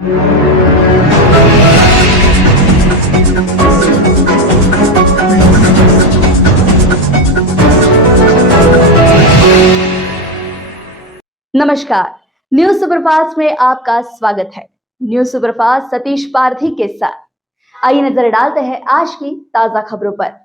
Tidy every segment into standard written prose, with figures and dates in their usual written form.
नमस्कार, news superfast में आपका स्वागत है। न्यूज सुपरफास्ट सतीश पारधी के साथ आइए नजर डालते हैं आज की ताजा खबरों पर।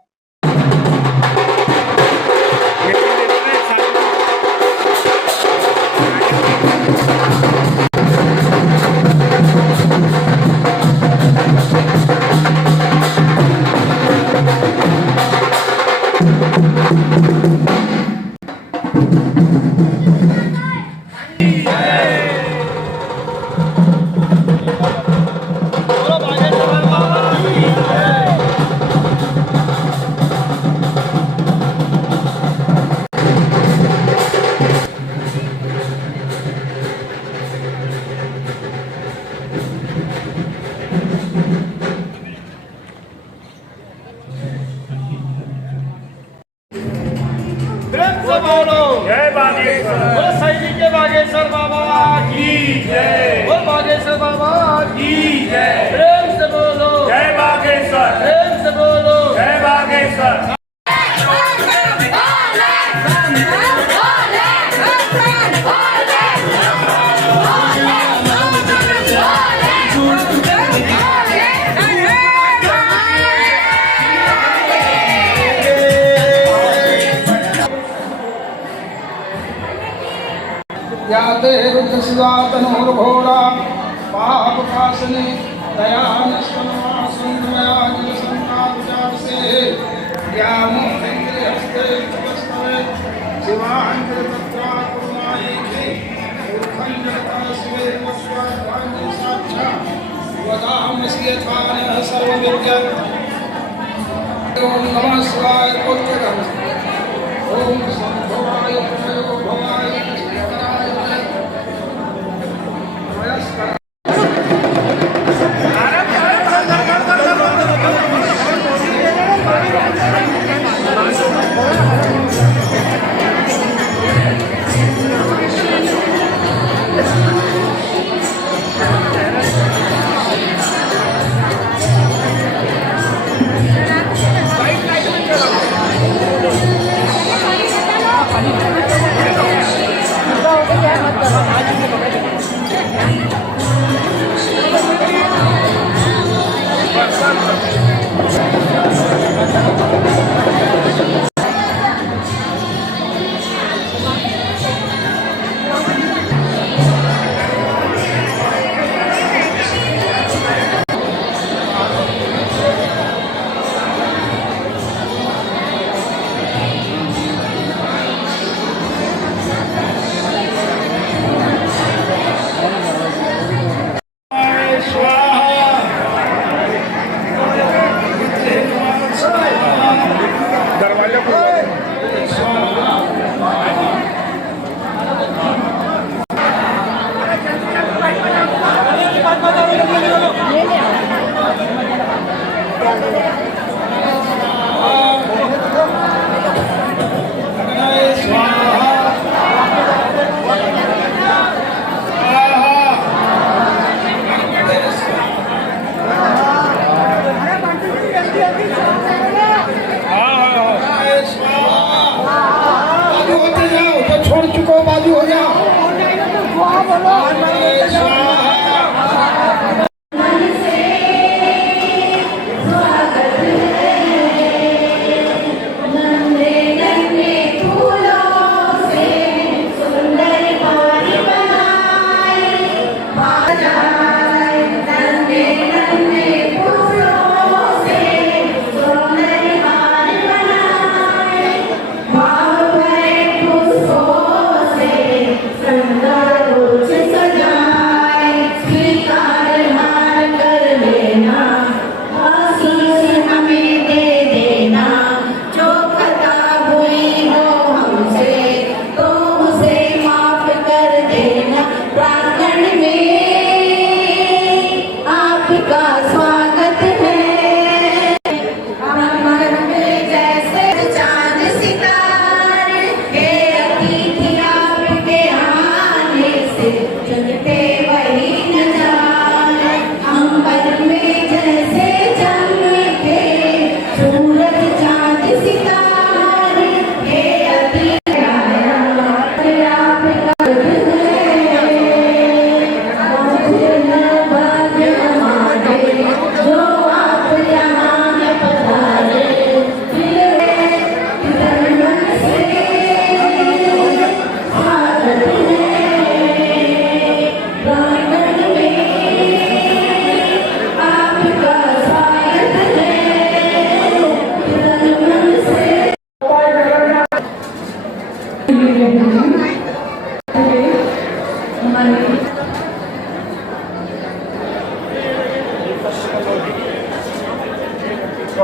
जय बागेश्वर। बोलो सैनिक के बागेश्वर बाबा की जय। बोल बागेश्वर बाबा की जय। प्रेम से बोलो जय बागेश्वर। प्रेम से बोलो जय बागेश्वर। याते रुद्रशिवातनोर्घोरा पापपाशने दयानस्तनवासंध्वयाजलसंकारुजावसे यामोहेन्द्रिहस्ते तपस्तवे शिवाञ्जलतत्राकुर्मायेति मूर्खञ्जलता शिवे वस्वाध्वाञ्जलि साक्षा वदामसि यथानः सर्वविद्या ॐ नमः शिवाय कोट्यगम् ॐ संभवाय प्रमयो भवाय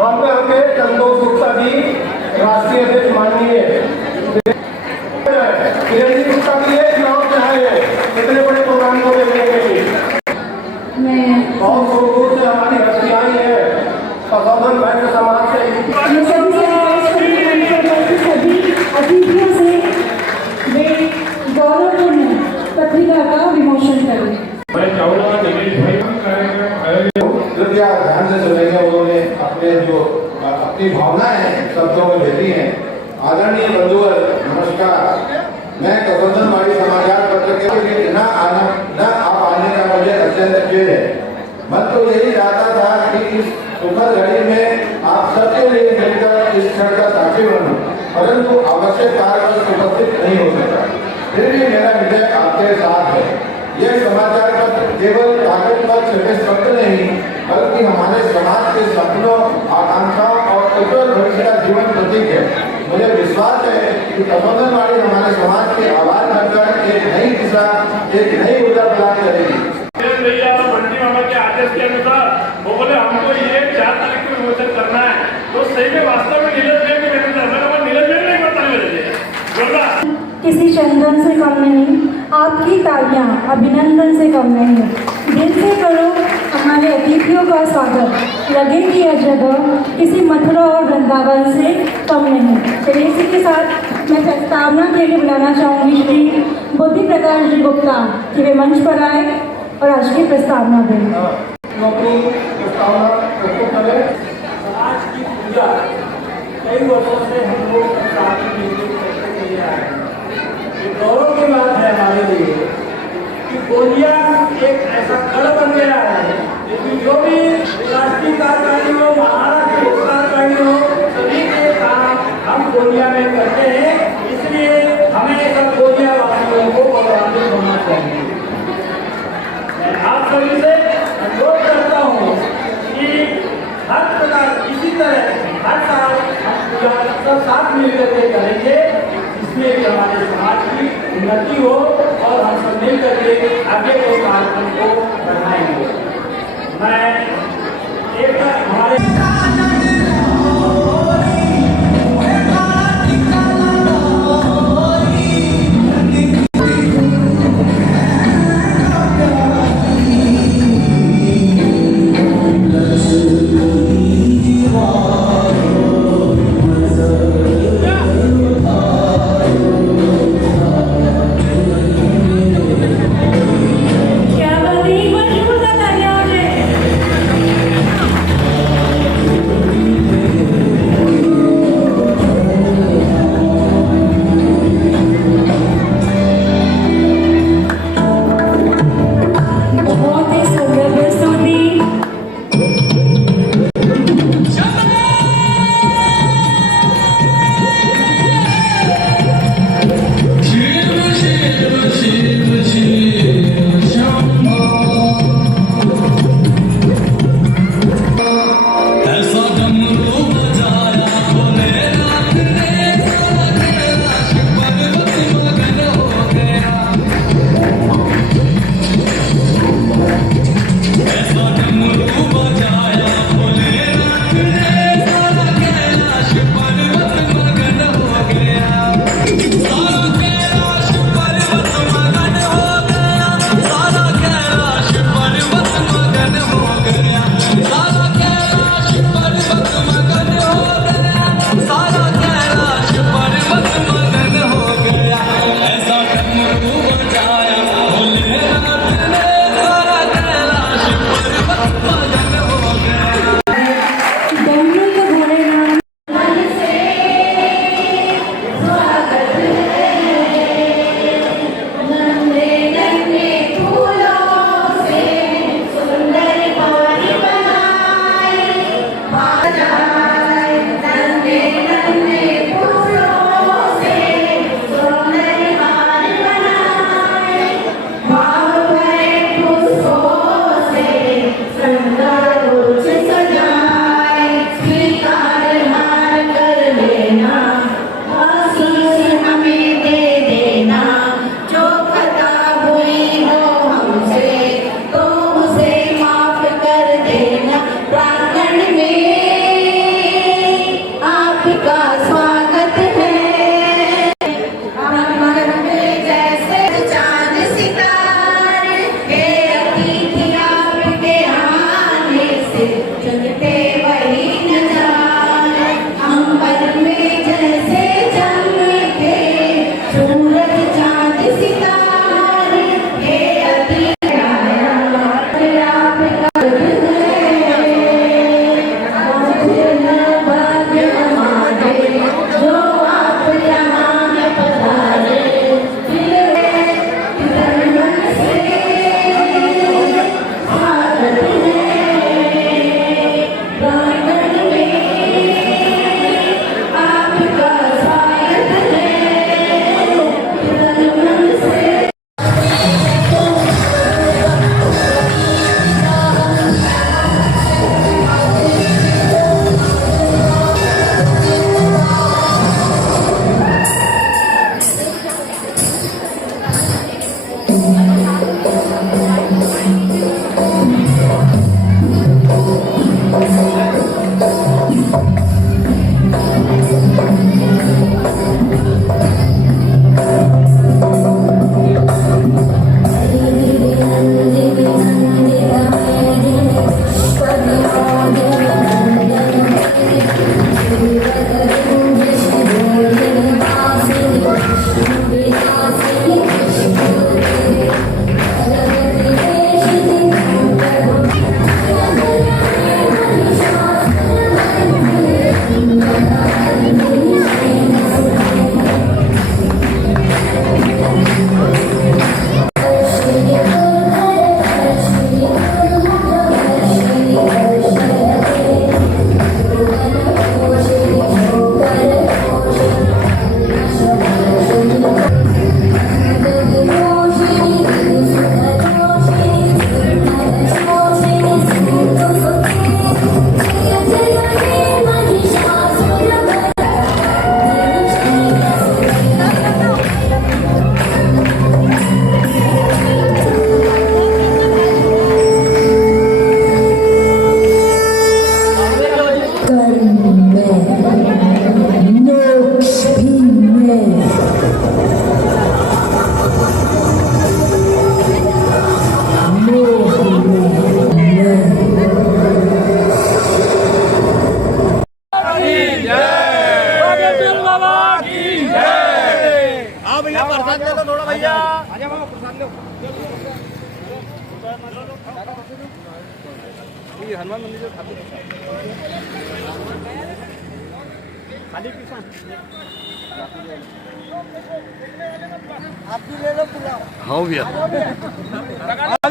वहाँ पे हमें संतोष गुप्ता जी राष्ट्रीय अध्यक्ष माननीय किरण गुप्ता भी है, चुनाव से आए हैं इतने बड़े प्रोग्राम को देखने के लिए। बहुत दूर दूर से हमारी हस्ती आई है प्रबंधन बैंक समाज से। सभी अतिथियों से वे गौरवपूर्ण पत्रिका का विमोचन करें। मैं चाहूँगा दिनेश भाई कृपया ध्यान से सुनेंगे। उन्होंने अपने जो अपनी भावनाएं हैं शब्दों में भेजी हैं। आदरणीय बंधुवर नमस्कार। मैं कबंधनवाड़ी समाचार पत्र के लिए न आप आने का मुझे अत्यंत खेद है। मैं तो यही चाहता था कि इस सुखद घड़ी में आप सबके लिए मिलकर इस क्षण का साक्षी बनूं, परंतु आवश्यक कार्यक्रम उपस्थित नहीं हो सका। फिर भी मेरा विजय आपके साथ है। यह समाचार पत्र केवल कागज पर छपे शब्द नहीं, बल्कि हमारे समाज के सपनों, आकांक्षाओं और उज्जवल भविष्य का जीवन प्रतीक है। मुझे विश्वास है कि कबंधनवाड़ी हमारे समाज की आवाज बनकर एक नई दिशा, एक नई ऊर्जा प्रदान करेगी। भैया बंटी मामा के आदेश के अनुसार वो बोले हमको ये 4 तारीख को विमोचन करना है, तो सही में वास्तव में नीरज भाई की मेहनत है। मैंने नीरज भाई नहीं बताने लगे किसी चंदन से कम नहीं, आपकी तालियां अभिनंदन से कम नहीं। दिल से करो हमारे अतिथियों का स्वागत, लगे कि यह जगह किसी मथुरा और वृंदावन से कम नहीं। चलिए इसी के साथ मैं प्रस्तावना के लिए बुलाना चाहूँगी श्री बुद्धि प्रकाश जी गुप्ता कि वे मंच पर आए और आज की प्रस्तावना दें। प्रस्तावना प्रस्तुत करें। समाज की पूजा कई वर्षों से हम लोग साथ में मिलकर करते चले आए हैं। ये गौरव की बात है हमारे लिए कि गोलिया एक ऐसा कड़ बन गया है कि जो भी राष्ट्रीय कार्यकारिणी हो, महाराष्ट्र की कार्यकारिणी हो, सभी के काम हम गोलिया में करते हैं। इसलिए हमें सब गोलिया वासियों को गौरवान्वित होना चाहिए। मैं आप सभी से अनुरोध करता हूँ कि हर प्रकार इसी तरह हर साल हम पूजा सब साथ मिलकर के करेंगे, जिसमें कि हमारे समाज की उन्नति हो और हम सब मिलकर के आगे के कार्यक्रम को बढ़ाएंगे। मैं एक हमारे क्या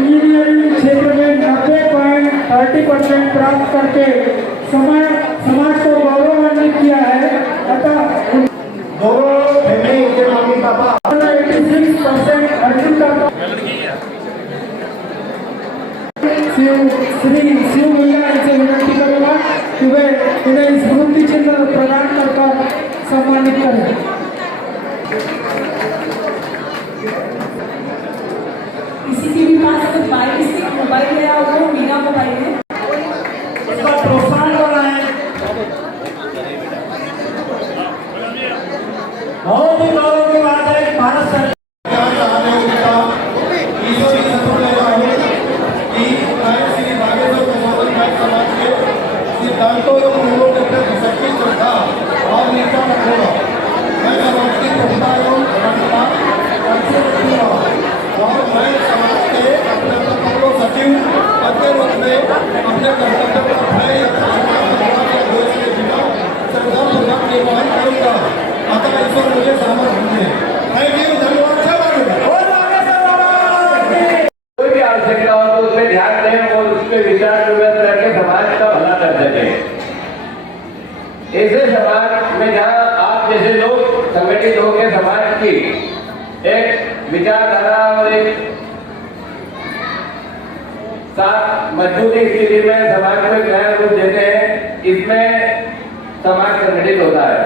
इंजीनियरिंग क्षेत्र में 90.30% प्राप्त करके समाज को गौरवान्वित किया है। अतः दोनों फैमिली के मम्मी पापा 86% अर्जुन का श्री शिव भैया इनसे विनती करूंगा कि वे इन्हें स्मृति चिन्ह प्रदान कर सम्मानित करें। किसी के भी पास अगर मोबाइल है या वो मीना मोबाइल है, उसका प्रोत्साहन कराएं। बहुत ही गौरव की बात है कि भारत सरकार सिद्धांतों एवं मूल्यों के प्रति सच्ची श्रद्धा और निष्ठा रखूंगा। मैं समाज की प्रभुता एवं अखंडता अच्छे रखूंगा और मैं समाज के अपने को सचिव पद के रूप में अपने कर्तव्य को अपने देश के बिना श्रद्धापूर्वक निर्वहन करूंगा। अतः ईश्वर मुझे सामर्थ दीजिए। थैंक यू, धन्यवाद। कोई भी आवश्यकता हो तो उसमें ध्यान दें और उसके विचार विमर्श करके समाज का भला कर सके। ऐसे समाज में जहाँ आप जैसे लोग संगठित होकर समाज की एक विचारधारा और एक साथ मजबूती स्थिति में समाज को एक नया रूप देते हैं, इसमें समाज संगठित होता है।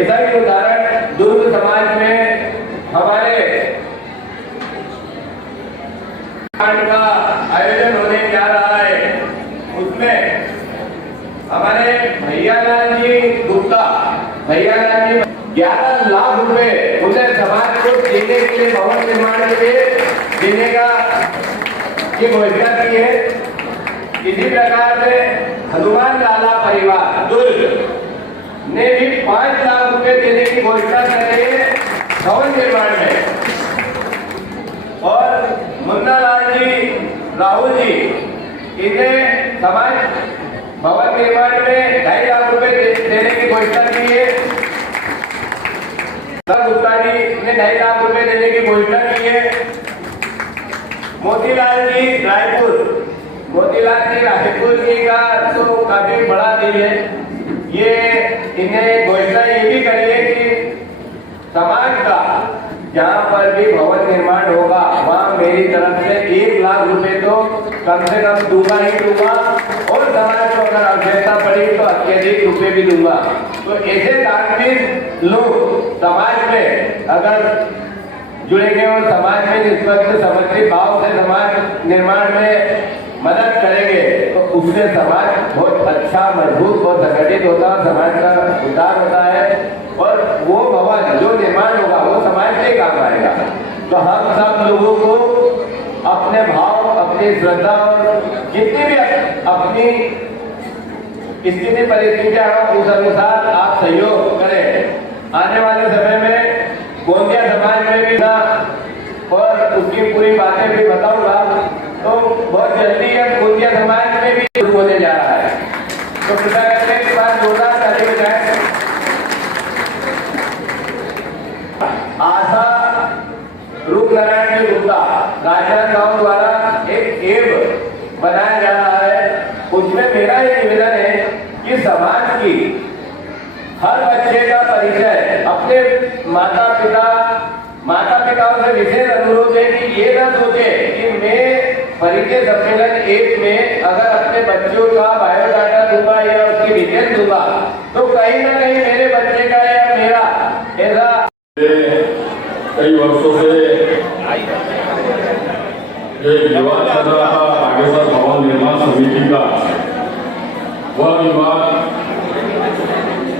ऐसा ही उदाहरण दुर्ग समाज में हमारे का आयोजन होने जा रहा है। उसमें हमारे भैयालाल जी गुप्ता 11 लाख रुपए उन्हें समाज को देने के लिए, भवन निर्माण के लिए देने का की घोषणा की है। इसी प्रकार से हनुमान लाला परिवार दुर्ग ने भी 5 लाख रुपए देने की घोषणा कर रही है भवन निर्माण में। और मुन्ना लाल जी राहुल जी इन्हें समाज भवन निर्माण में 2.5 लाख रुपए देने की घोषणा की है। गुप्ता जी ने 2.5 लाख रुपए देने की घोषणा की है। मोतीलाल जी रायपुर जी का तो काफी बड़ा दिल है। ये इन्हें घोषणा ये भी करी है कि समाज का जहाँ पर भी भवन निर्माण होगा वहाँ मेरी तरफ से 1 लाख रुपए तो कम से कम दूंगा ही दूंगा, और समाज को अगर आवश्यकता पड़ी तो अत्यधिक रुपए भी दूंगा। तो ऐसे धार्मिक लोग समाज में अगर जुड़ेंगे और समाज में निष्पक्ष समर्पित भाव से समाज निर्माण में मदद करेंगे तो उससे समाज बहुत अच्छा, मजबूत और संगठित होता है, समाज का उद्धार होता है और वो भवन जो निर्माण होगा वो समाज के काम आएगा। तो हम सब लोगों को अपने भाव, अपने अपनी श्रद्धा और जितनी भी अपनी स्थिति परिस्थितियां हो उस अनुसार आप सहयोग करें। आने वाले समय में गोंदिया समाज में भी ना और उसकी पूरी बातें भी बताऊंगा, तो बहुत जल्दी अब गोंदिया समाज में भी शुरू होने जा रहा है। तो कृपया करके इस बार जोरदार ताली बजाएं। आशा रूपनारायण जी गुप्ता राजनांदगांव द्वारा एक ऐप बनाया जा रहा है। उसमें मेरा एक निवेदन है कि समाज की हर बच्चे का परिचय अपने माता पिताओं से विशेष अनुरोध है कि ये न सोचे कि मैं परिचय सम्मेलन ऐप में अगर अपने बच्चों का बायोडाटा दूंगा या उसकी डिटेल दूंगा तो कहीं ना कहीं मेरे बच्चे का या मेरा ऐसा कई वर्षों से जो विवाद चल रहा था बागेश्वर भवन निर्माण समिति का, वह विवाद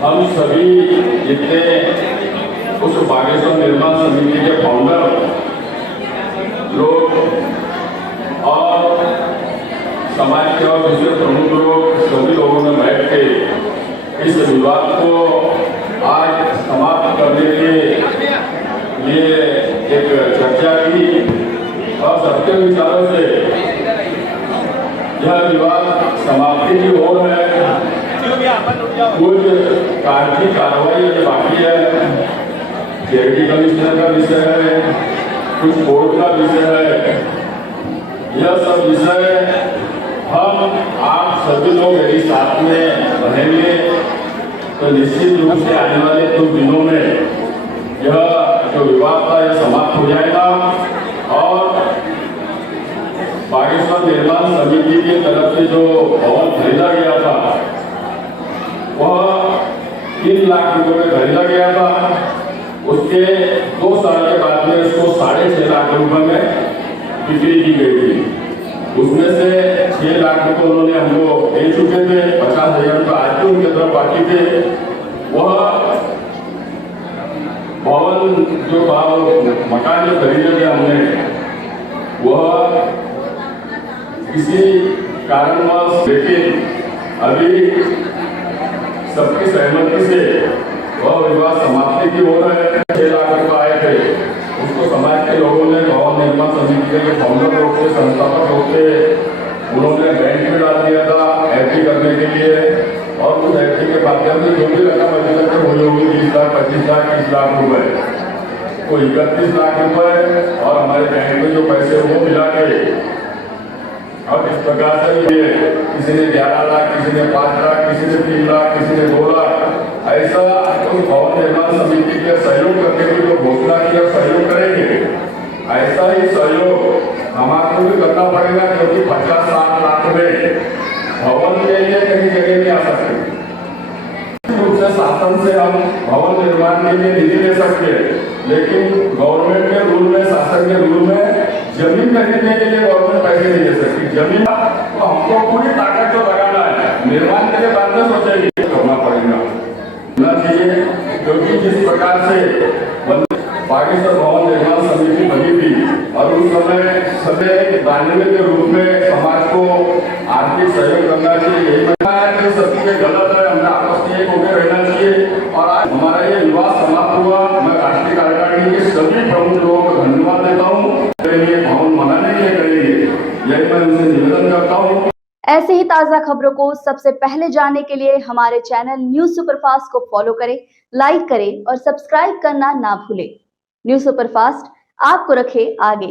हम सभी जितने उस बागेश्वर निर्माण समिति के फाउंडर लोग और समाज के और दूसरे प्रमुख लोग सभी लोगों ने बैठ के इस विवाद को आज समाप्त करने के लिए एक चर्चा की और सबके विचारों से यह विवाद समाप्ति की ओर है। कुछ कार्रवाई बाकी है, चैरिटी कमिश्नर का विषय है, कुछ बोर्ड का विषय है। यह सब विषय हम आप सभी लोग यदि साथ में रहेंगे तो निश्चित रूप से आने वाले कुछ दिनों में यह जो विवाद था यह समाप्त हो जाएगा और बागेश्वर निर्माण समिति की तरफ से जो भवन खरीदा गया था वह 3 लाख रुपए में खरीदा गया था। उसके 2 साल के बाद में उसको 6.5 लाख रुपए में बिक्री की गई थी। उसमें से 6 लाख रुपए उन्होंने हमको दे चुके थे, 50,000 रुपये आज भी उनके तरफ बाकी थे। वह भवन जो मकान जो खरीदे थे हमने वह किसी कारणवश, लेकिन अभी सबकी सहमति से वह विवाद समाप्ति की ओर है। 6 लाख रुपए आए थे, उसको समाज के लोगों ने भवन निर्माण समिति के फाउंडर लोग थे, संस्थापक लोग थे, उन्होंने बैंक में डाल दिया था एफडी करने के लिए और उस एफडी के माध्यम से जो भी रकम अभी तक हुई होगी 20 लाख, 25 लाख, 30 लाख रुपए, वो 31 लाख रुपए और हमारे बैंक में जो पैसे वो मिला के अब इस प्रकार से ये किसी ने 11 लाख, किसी ने 5 लाख, किसी ने 3 लाख, किसी ने 2 लाख, ऐसा तो भवन निर्माण समिति के सहयोग करने की जो घोषणा की और सहयोग करेंगे, ऐसा ही सहयोग हमारे भी करना पड़ेगा क्योंकि 50-60 लाख में भवन के लिए कहीं जगह नहीं आ सकते। रूप से शासन से हम भवन निर्माण के लिए निधि ले सकते हैं, लेकिन गवर्नमेंट के रूल में, शासन के रूल में जमीन खरीदने के लिए गवर्नमेंट पैसे नहीं दे सकती। जमीन तो हमको पूरी ताकत जो लगाना है निर्माण के लिए बाद में सोचेगी करना पड़ेगा ना चाहिए, क्योंकि जिस प्रकार से बागेश्वर भवन निर्माण समिति बनी थी और उस समय सदैव दानवे के रूप में समाज को आर्थिक सहयोग करना चाहिए, यही जो सभी के गलत है, हमें आपस में एक होकर रहना चाहिए। और आज हमारा ये विवाद समाप्त हुआ। मैं राष्ट्रीय कार्यकारिणी के सभी प्रमुख लोगों को धन्यवाद देता हूँ। भवन बनाने के लिए करेंगे, यही मैं उनसे निवेदन करता हूँ। ऐसे ही ताज़ा खबरों को सबसे पहले जानने के लिए हमारे चैनल न्यूज़ सुपरफास्ट को फॉलो करें, लाइक करें और सब्सक्राइब करना ना भूलें। न्यूज़ सुपरफास्ट आपको रखे आगे।